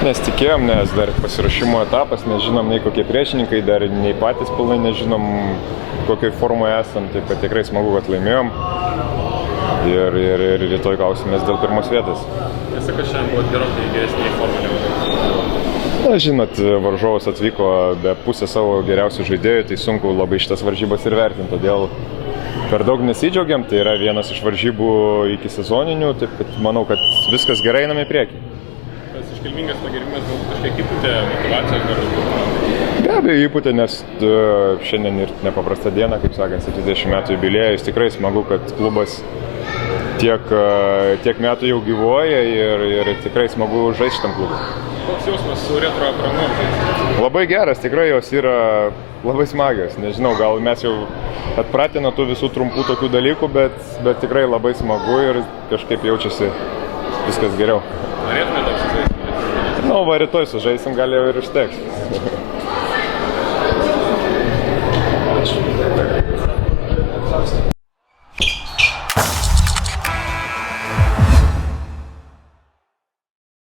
Nesitikėjom, nes dar pasirašymo etapas, nežinom nei kokie priešininkai, dar nei patys pilnai nežinom, kokioj formoje esam, taip kad tikrai smagu, kad laimėjom ir rytoj gausimės dėl pirmos vietos. Tiesa, kad šiandien buvo gerokai geresnė forma negu. Na, žinot, varžovas atvyko be pusės savo geriausių žaidėjų, tai sunku labai šitas varžybas ir vertinti, todėl per daug nesidžiaugiam, tai yra vienas iš varžybų iki sezoninių, taip kad manau, kad viskas gerai einame į priekį. Tas iškilmingas pagirimas galbūt kažkiek įpūtė motyvacijos dar. Be abejo įpūtė, nes šiandien ir nepaprasta diena, kaip sakant, 70 metų jubiliejus, tikrai smagu, kad klubas tiek metų jau gyvuoja ir tikrai smagu žaisti šitam klubui. Koks jausmas su retro aprangom žaisti? Labai geras, tikrai jos yra labai smagios. Nežinau, gal mes jau atpratę nuo tų visų trumpų tokių dalykų, bet tikrai labai smagu ir kažkaip jaučiasi viskas geriau. Norėtumėte apsižaisti? Va rytoj sužaisim, gal jau ir užteks.